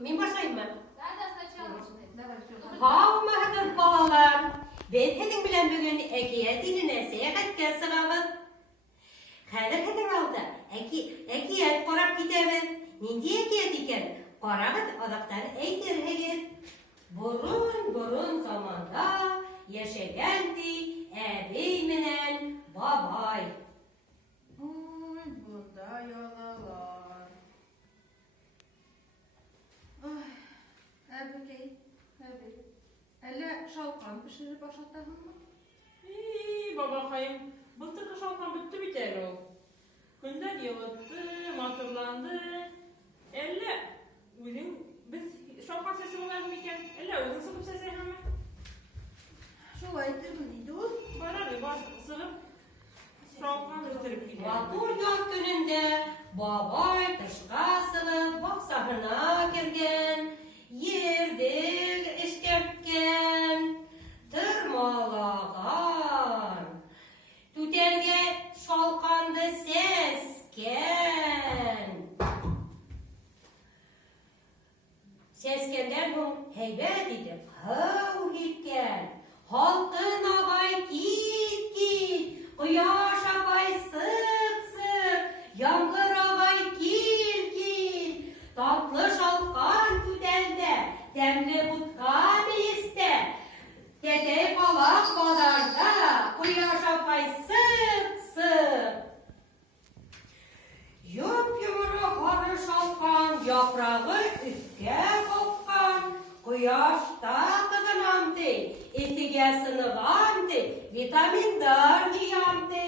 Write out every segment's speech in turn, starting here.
Min başlayayım mı? Давай. Havmadır balalar. Ben hedin bilen bugün Ege'ye diline seyahatke sığabız. Häzir hedin aldı. Ege'ye korap gidemiz. Nindi Ege'ye diken? Korabız odaktan eydir hegir. Burun zamanda yaşagendi ebey menen babay. Oy, burada yalalar. Ay, Erbekey, Erbekey. Elle şalkan pişirip başlattın mı? Babakayım, bıltırkı şalkan bitti biter o. Günler yığıldı, matırlandı. Elle, biz şalkan sesi olalım iken, elle özün sığıp sesi hemen. Şolaydır mı neydi o? Bana bir bas, sığıp şalkan bitirip gidelim. Batur yok gününde babay dışqa sığıp baksahına girgen, yerdir işkertken, tırmalagan. Tütelge şalkandı sesken. Seskenden bu heybet edip hıv gitken. Halkın ağay git, Kıyaş ağay sık, Yağmur ağay gil. Tatlı şalkan tütelde, demli butkan iste. Dede balak balarda, Kıyaş ağay sık. Yumru harı şalkan, yaprağı üstke kopkan, Kıyaşta kızınamdı, etige sınıvandı, vitaminler giyandı.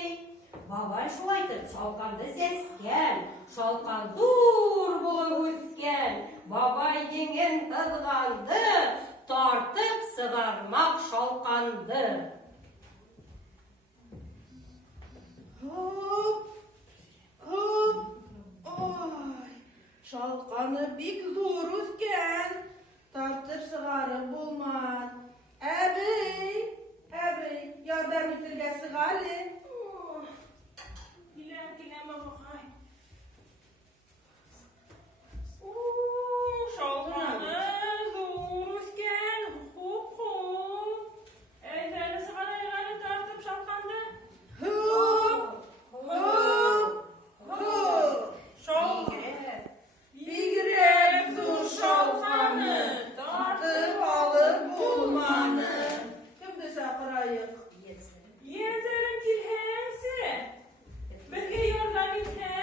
Babay şulaydır, şalkandı sesken, şalkan dur bulup üsken. Babay yengen kızgandı, tartıp sığarmak şalkandı. Hop, oy. Şalkanı bik zoruzken tartır sığarı bulman. Ebey, yardım itirge sığalı. Gilem babakay. Şalkanı doğrusken, hop. Eyfeli sigara yığanı tartıp şalkandı. Hop, Şalkanı. Bigrek zor şalkanı tartıp alıp bulmanı. Şimdi sakırayık. Yeterim ki hemsi. Belki yordan biter.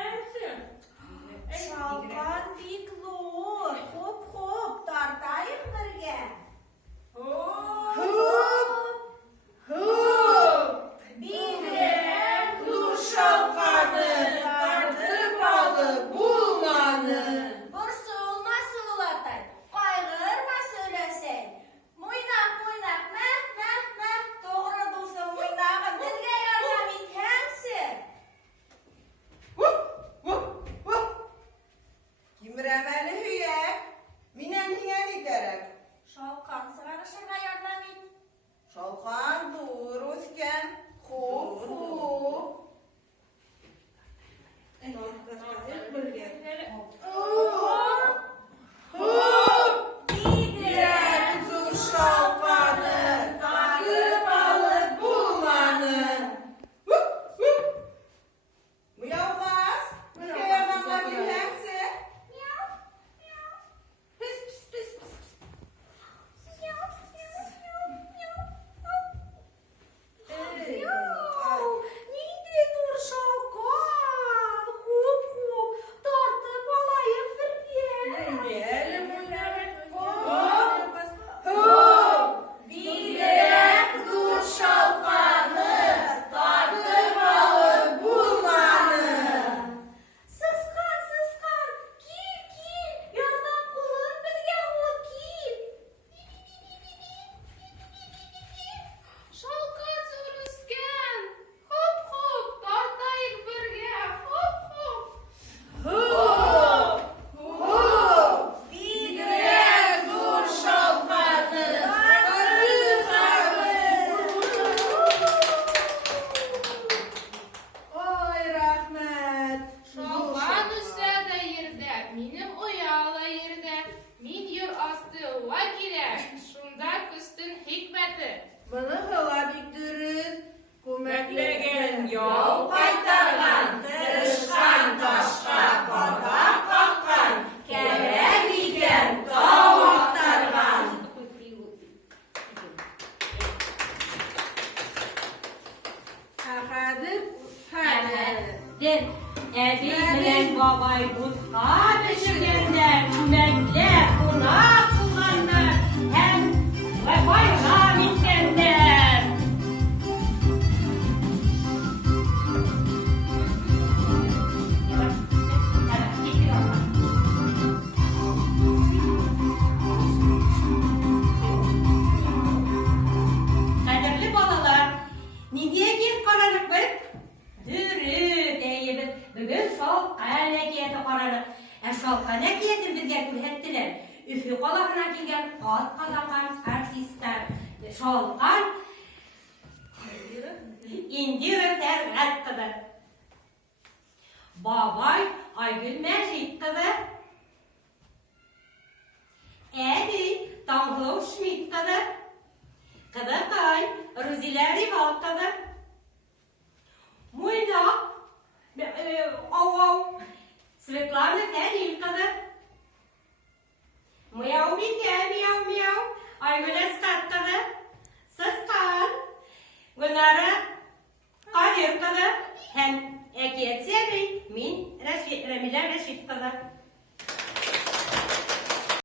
Bana hala biktiririz. Bekleyen yol kaytargan, tırışkan taşka karga kalkan, kere gigen dağ aktargan. Hakadır, hadi. Der, evi bilen babay butka pişirgenler, çümekler, kunak kullanlar, hem ve bayram itkenler. Kaderli balalar, ne diye git karanlık verip? Dürü deyip, bugün şol kanekiyeti karanlık. Şol kanekiyeti bizge külhettiler. Üfü kolağına gelgen alt kalakan artistler. Şol kan indire tergat kadar. Babay Aygül Mecit kadar. Ebi Tamhov Schmidt kadar. Kadakay Ruzileri Val kadar. Muyla Svetlana Fenil kadar. Miyav miyav miyav Aygül Eskat kadar. Sıskan Gülnara Kadir kadar. Hem Ekiyet Sevri Min Remile Reşit kadar.